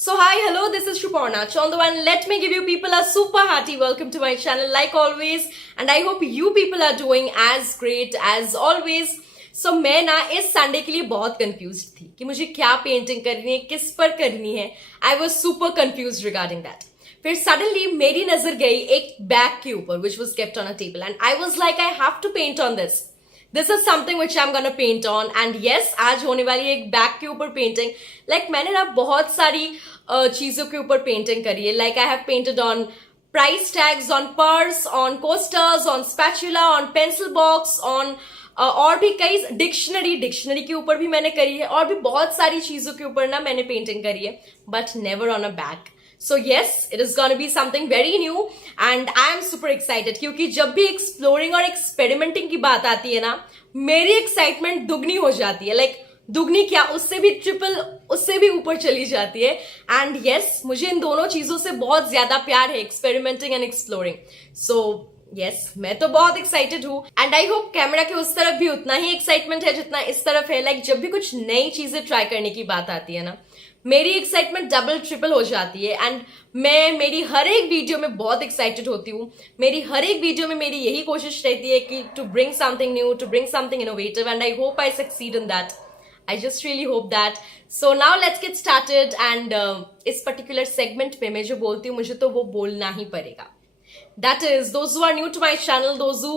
So hi, hello, this is Shuparna Chondu and let me give you people a super hearty welcome to my channel like always, and I hope you people are doing as great as always. So मैं ना इस Sunday के लिए बहुत confuse थी कि मुझे क्या पेंटिंग करनी है, किस पर करनी है. I was super confuse regarding that. फिर सडनली मेरी नजर गई एक बैग के ऊपर which was kept on a table and I was like I have to paint on this. This is something which I am gonna paint on and yes, आज होने वाली एक बैग के ऊपर पेंटिंग. लाइक मैंने ना बहुत सारी चीजों के ऊपर पेंटिंग करी है. Like I have painted on price tags, on purse, on coasters, on spatula, on pencil box, on और भी कई डिक्शनरी के ऊपर भी मैंने करी है और भी बहुत सारी चीजों के ऊपर ना मैंने पेंटिंग करी है, but never on a bag. So yes, it is gonna be something very new and I am super excited क्योंकि जब भी एक्सप्लोरिंग और एक्सपेरिमेंटिंग की बात आती है ना, मेरी एक्साइटमेंट दुगनी हो जाती है. लाइक दुगनी क्या, उससे भी ट्रिपल, उससे भी ऊपर चली जाती है. एंड यस, मुझे इन दोनों चीजों से बहुत ज्यादा प्यार है, experimenting and exploring. So yes, मैं तो बहुत एक्साइटेड हूँ एंड आई होप कैमरा के उस तरफ भी उतना ही एक्साइटमेंट है जितना इस तरफ है. लाइक जब भी कुछ नई चीजें ट्राई करने की बात आती है ना, मेरी एक्साइटमेंट डबल ट्रिपल हो जाती है. एंड मैं मेरी हर एक वीडियो में बहुत एक्साइटेड होती हूँ. मेरी हर एक वीडियो में मेरी यही कोशिश रहती है कि to bring something new, to bring something innovative, and I hope I succeed in that. I just really hope that. So now let's get started and इस particular segment में मैं जो बोलती हूँ मुझे तो वो बोलना ही पड़ेगा. That is, those who are new to my channel, those who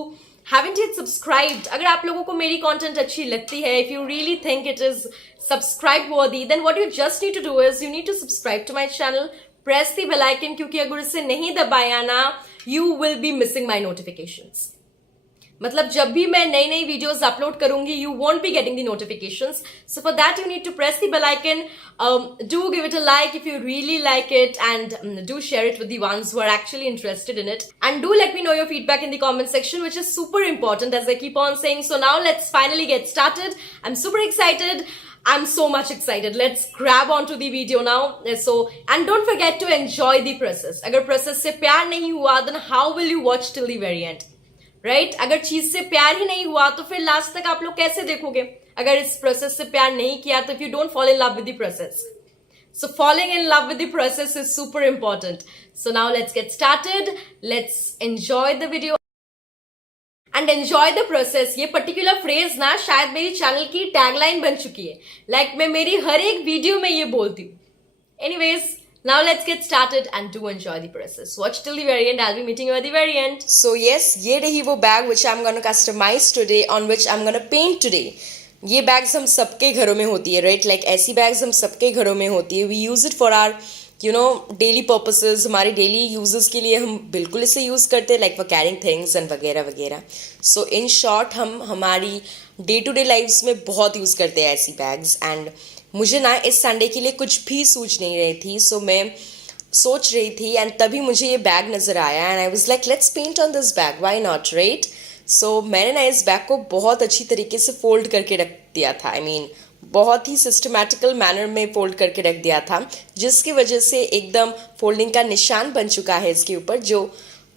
haven't yet subscribed, अगर आप लोगों को मेरी content अच्छी लगती है, if you really think it is subscribe worthy, then what you just need to do is you need to subscribe to my channel, press the bell icon, क्योंकि अगर इसे नहीं दबाया ना, you will be missing my notifications. मतलब जब भी मैं नई नई वीडियोस अपलोड करूंगी, you won't be getting the notifications. So for that you need to press the bell icon, do give it a like if you really like it, and do share it with the ones who are actually interested in it, and do let me know your feedback in the comment section, which is super important as I keep on saying. So now let's finally get started. I'm super excited. I'm so much excited. Let's grab onto the video now. So, and don't forget to enjoy the process. अगर process से प्यार नहीं हुआ, then how will you watch till the very end? Right अगर चीज से प्यार ही नहीं हुआ तो फिर लास्ट तक आप लोग कैसे देखोगे? अगर इस प्रोसेस से प्यार नहीं किया तो if you don't fall in love with the process. So falling in love with the process is super important. So now let's get started. Let's enjoy the video and enjoy the process. ये particular phrase ना शायद मेरी channel की tagline बन चुकी है. Like मैं मेरी हर एक वीडियो में ये बोलती हूँ. Anyways, now let's get started and do enjoy the process. Watch till the very end. I'll be meeting you at the very end. So yes, ये रही वो bag which I'm gonna customize today, on which I'm gonna paint today. ये bags हम सबके घरों में होती है, राइट? लाइक ऐसी बैग्स हम सबके घरों में होती है. We use it for our daily purposes. हमारे डेली यूजेस के लिए हम बिल्कुल इसे यूज़ करते हैं, like for carrying things and वगैरह वगैरह. सो इन शॉर्ट हम हमारी डे टू डे लाइफ्स में बहुत यूज़ करते हैं ऐसी बैग्स. एंड मुझे ना इस संडे के लिए कुछ भी सूझ नहीं रही थी. सो मैं सोच रही थी एंड तभी मुझे ये बैग नज़र आया and I was like let's paint on this bag, why not, right? So मैंने ना इस बैग को बहुत अच्छी तरीके से फोल्ड करके रख दिया था. आई मीन बहुत ही सिस्टमैटिकल मैनर में फोल्ड करके रख दिया था, जिसकी वजह से एकदम फोल्डिंग का निशान बन चुका है इसके ऊपर, जो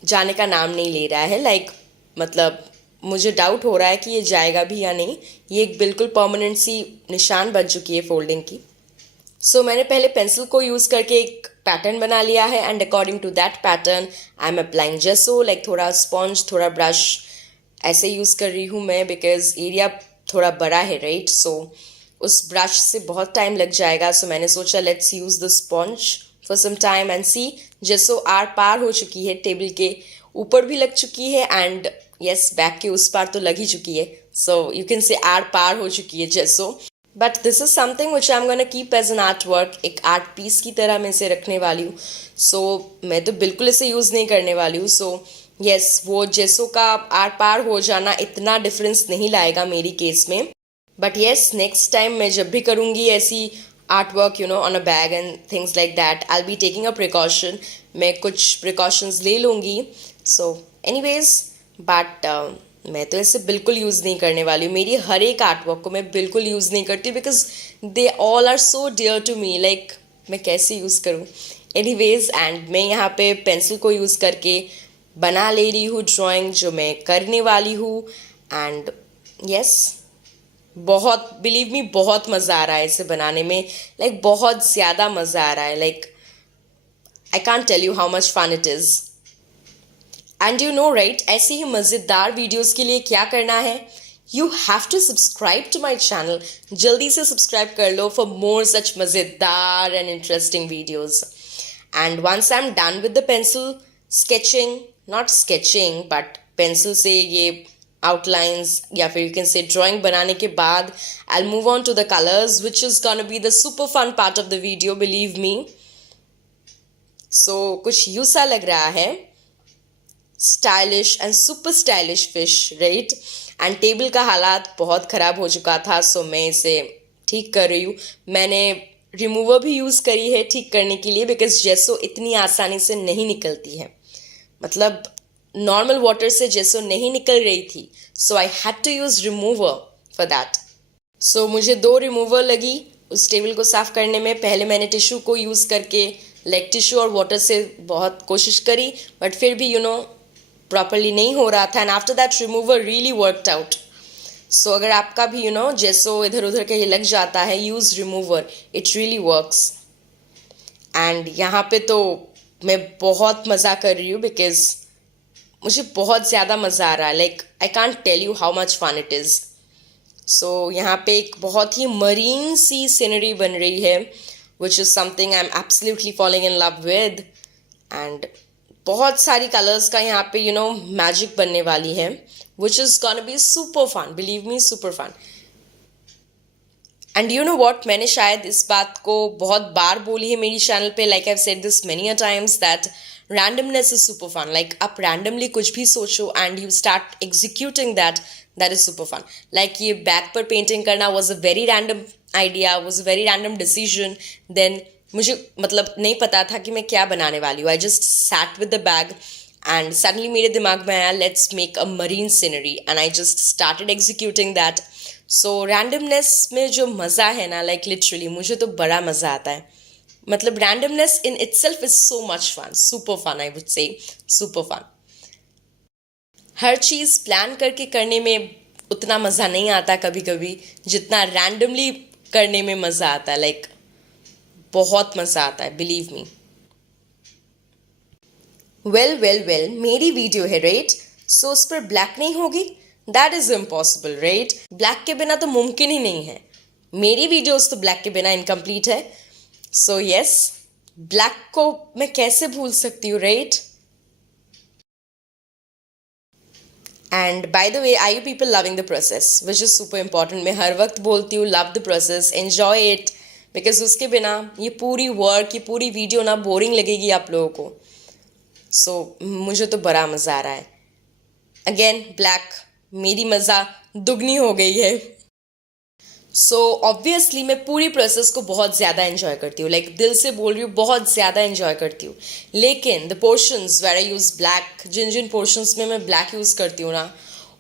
जाने का नाम नहीं ले रहा है. लाइक मतलब मुझे डाउट हो रहा है कि ये जाएगा भी या नहीं. ये एक बिल्कुल परमानेंट सी निशान बन चुकी है फोल्डिंग की. सो मैंने पहले पेंसिल को यूज़ करके एक पैटर्न बना लिया है and according to that pattern I am applying gesso. Like थोड़ा स्पॉन्ज, थोड़ा ब्रश ऐसे यूज़ कर रही हूँ मैं, बिकॉज एरिया थोड़ा बड़ा है, राइट? सो उस ब्रश से बहुत टाइम लग जाएगा. सो मैंने सोचा let's use the sponge for some time and see. Gesso आर पार हो चुकी है, टेबल के ऊपर भी लग चुकी है एंड यस, बैक के उस पार तो लग ही चुकी है. सो यू कैन से आर पार हो चुकी है gesso. But this is something which I am gonna keep as an art work. एक आर्ट पीस की तरह मैं इसे रखने वाली हूँ. सो मैं तो बिल्कुल इसे यूज़ नहीं करने वाली हूँ. सो यस, वो जेसो का आर पार हो जाना इतना डिफरेंस नहीं लाएगा मेरी केस में. बट येस, नेक्स्ट टाइम मैं जब भी करूँगी ऐसी art work on a bag and things like that, I will be taking a precaution. मैं कुछ प्रिकॉशंस ले लूँगी. सो एनीवेज, बट मैं तो इसे बिल्कुल यूज़ नहीं करने वाली हूँ. मेरी हर एक आर्ट वर्क को मैं बिल्कुल यूज़ नहीं करती because they all are so dear to me. Like मैं कैसे यूज़ करूँ? एनीवेज, एंड मैं यहाँ पे पेंसिल को यूज़ करके बना ले रही हूँ ड्राइंग जो मैं करने वाली हूँ. एंड यस, बहुत, बिलीव मी, बहुत मज़ा आ रहा है इसे बनाने में, लाइक बहुत ज़्यादा मज़ा आ रहा है, like I can't tell you how much fun it is. And you know right, ऐसे ही मज़ेदार वीडियोस के लिए क्या करना है, you have to subscribe to my channel. जल्दी से सब्सक्राइब कर लो फॉर मोर सच मज़ेदार and interesting videos. And once I am done with the pencil sketching, not sketching but pencil से ये आउटलाइंस या फिर यू कैन से ड्राइंग बनाने के बाद, I will move on to the colours which is gonna be the super fun part of the video, believe me. So कुछ यूँ सा लग रहा है, stylish and super stylish fish, right. And table का हालात बहुत ख़राब हो चुका था, सो मैं इसे ठीक कर रही हूँ। मैंने रिमूवर भी यूज़ करी है ठीक करने के लिए, बिकॉज जेसो इतनी आसानी से नहीं निकलती है, मतलब नॉर्मल वाटर से जेसो नहीं निकल रही थी, so I had to use remover for that. So मुझे 2 रिमूवर लगी उस टेबल को साफ़ करने में। पहले मैंने टिश्यू को यूज़ करके, लाइक टिश्यू और वाटर से बहुत कोशिश करी, बट फिर भी प्रॉपरली नहीं हो रहा था। And after that remover really worked out. So अगर आपका भी जेसो इधर उधर कहीं लग जाता है, use remover, it really works. And यहाँ पे तो मैं बहुत मज़ा कर रही हूँ, बिकॉज मुझे बहुत ज़्यादा मज़ा आ रहा है, like I can't tell you how much fun it is. So यहाँ पे एक बहुत ही मरीन सी सीनरी बन रही है, which is something I am absolutely following in love with. And बहुत सारी कलर्स का यहाँ पे मैजिक बनने वाली है, which is gonna be super fun, believe me, super fun. And you know what, मैंने शायद इस बात को बहुत बार बोली है मेरी चैनल पे, like I said this many a times, that randomness is super fun. Like आप रैंडमली कुछ भी सोचो and you start executing that, that is super fun. Like ये बैग पर पेंटिंग करना was a very random idea, was a very random decision. Then मुझे मतलब नहीं पता था कि मैं क्या बनाने वाली हूँ। I just sat with the bag and suddenly मेरे दिमाग में आया, let's make a marine scenery, and I just started executing that. So randomness में जो मज़ा है ना, लाइक लिटरली मुझे तो बड़ा मज़ा आता है। मतलब randomness in itself is so much fun, super fun, I would say super fun. हर चीज़ प्लान करके करने में उतना मज़ा नहीं आता कभी कभी, जितना रैंडमली करने में मज़ा आता है, लाइक बहुत मज़ा आता है, बिलीव मी। वेल मेरी वीडियो है, राइट, सो उस पर ब्लैक नहीं होगी, that is impossible, right. Black के बिना तो मुमकिन ही नहीं है। मेरी वीडियोस तो ब्लैक के बिना इनकम्प्लीट है। सो यस, ब्लैक को मैं कैसे भूल सकती हूँ, right. And by the way, I you people loving the process, which is super important. मैं हर वक्त बोलती हूँ love the process, enjoy it, because उसके बिना ये पूरी वर्क, ये पूरी वीडियो ना बोरिंग लगेगी आप लोगों को। सो मुझे तो बड़ा मज़ा आ रहा है। अगेन ब्लैक, मेरी मज़ा दुगनी हो गई है। सो ऑब्वियसली मैं पूरी प्रोसेस को बहुत ज़्यादा एंजॉय करती हूँ, लाइक दिल से बोल रही हूँ, बहुत ज़्यादा एंजॉय करती हूँ। लेकिन the portions where I use black, जिन जिन पोर्शंस में मैं ब्लैक यूज़ करती हूँ ना,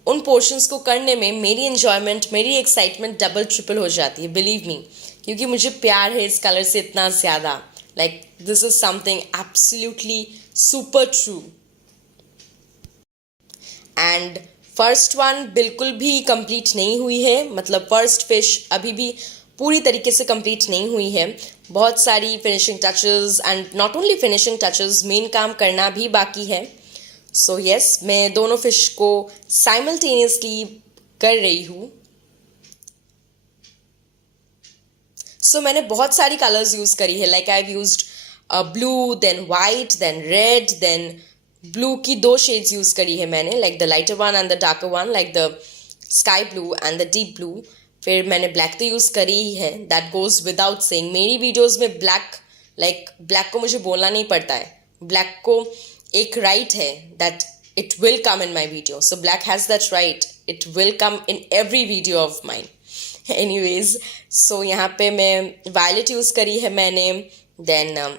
उन पोर्शंस को करने में मेरी एन्जॉयमेंट, मेरी एक्साइटमेंट डबल ट्रिपल हो जाती है, बिलीव मी, क्योंकि मुझे प्यार है इस कलर से इतना ज़्यादा। Like this is something absolutely super true. And first one बिल्कुल भी कंप्लीट नहीं हुई है, मतलब फर्स्ट फिश अभी भी पूरी तरीके से कंप्लीट नहीं हुई है। बहुत सारी finishing touches, and not only finishing touches, main काम करना भी बाकी है। सो यस, मैं दोनों फिश को साइमल्टेनियसली कर रही हूँ। सो मैंने बहुत सारी कलर्स यूज़ करी है, like I have used blue, then white, then red, then blue की 2 शेड्स यूज़ करी है मैंने, like the lighter one and the darker one, like the sky blue and the deep blue. फिर मैंने black तो use करी ही है, दैट गोज़ विदाउट सेइंग। मेरी वीडियोज़ में ब्लैक, लाइक ब्लैक को मुझे बोलना नहीं पड़ता है, ब्लैक को एक राइट है that it will come in my video. So black has that right, it will come in every video of mine. Anyways, so यहाँ पे मैं वायलेट यूज़ करी है मैंने, देन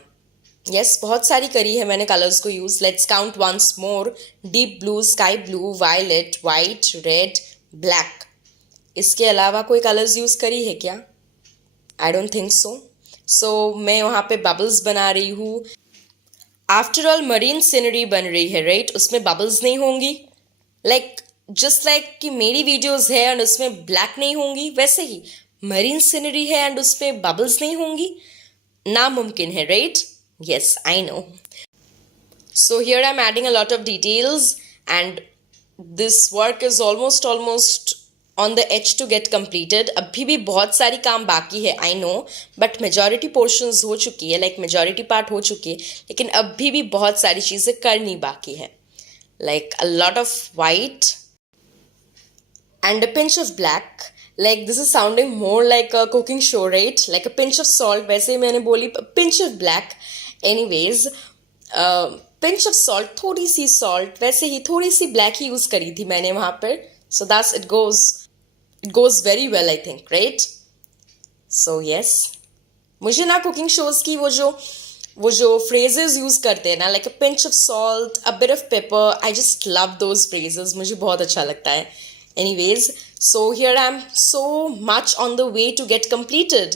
यस बहुत सारी करी है मैंने कलर्स को use. Let's count once more, deep blue, sky blue, violet, white, red, black. इसके अलावा कोई कलर्स यूज़ करी है क्या? I don't think so. सो मैं वहाँ पे बबल्स बना रही हूँ। आफ्टर ऑल मरीन सीनरी बन रही है, राइट, उसमें बबल्स नहीं होंगी, लाइक जस्ट लाइक कि मेरी वीडियोस है एंड उसमें ब्लैक नहीं होंगी, वैसे ही मरीन सीनरी है एंड उसमें बबल्स नहीं होंगी, नामुमकिन है, right? Yes, I know. So here I'm adding a lot of details and this work is almost on the edge to get completed. अभी भी बहुत सारी काम बाकी है, I know, but majority portions हो चुकी है, like majority part हो चुकी है, लेकिन अभी भी बहुत सारी चीज़ें करनी बाकी है, like a lot of white and a pinch of black. Like this is sounding more like a cooking show, right? Like a pinch of salt, वैसे ही मैंने बोली pinch of black. Anyways, pinch of salt, थोड़ी सी salt, वैसे ही थोड़ी सी black ही use करी थी मैंने वहाँ पर. So that's it goes very well, I think, right? So yes, मुझे ना cooking shows की वो जो phrases यूज़ करते हैं ना, like a pinch of salt, a bit of pepper, I just love those phrases. मुझे बहुत अच्छा लगता है. Anyways, so here I'm so much on the way to get completed.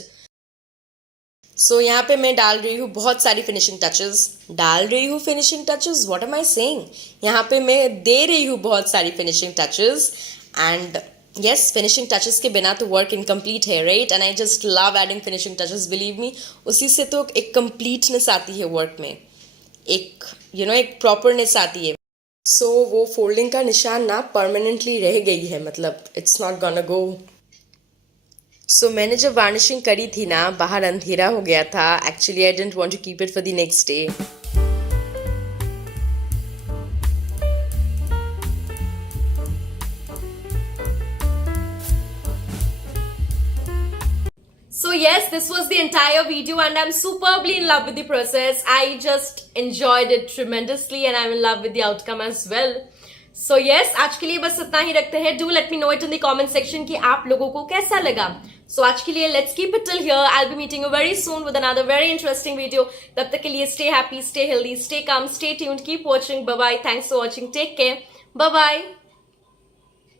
So यहाँ पे मैं डाल रही हूँ बहुत सारी finishing touches. What am I saying? यहाँ पे मैं दे रही हूँ बहुत सारी finishing touches. And yes, finishing touches के बिना तो work incomplete है, right? And I just love adding finishing touches. Believe me, उसी से तो एक completeness आती है work में, एक properness आती है. So वो फोल्डिंग का निशान ना परमानेंटली रह गई है, मतलब इट्स नॉट गोना गो. सो मैंने जब वार्निशिंग करी थी ना, बाहर अंधेरा हो गया था. Actually I didn't want to keep it for the next day. So yes, this was the entire video and I'm superbly in love with the process. I just enjoyed it tremendously and I'm in love with the outcome as well. So yes, आज के लिए बस इतना ही रखते हैं. Do let me know it in the comment section कि आप लोगों को कैसा लगा. So आज के लिए let's keep it till here. I'll be meeting you very soon with another very interesting video. तब तक के लिए stay happy, stay healthy, stay calm, stay tuned, keep watching. Bye bye. Thanks for watching. Take care. Bye bye.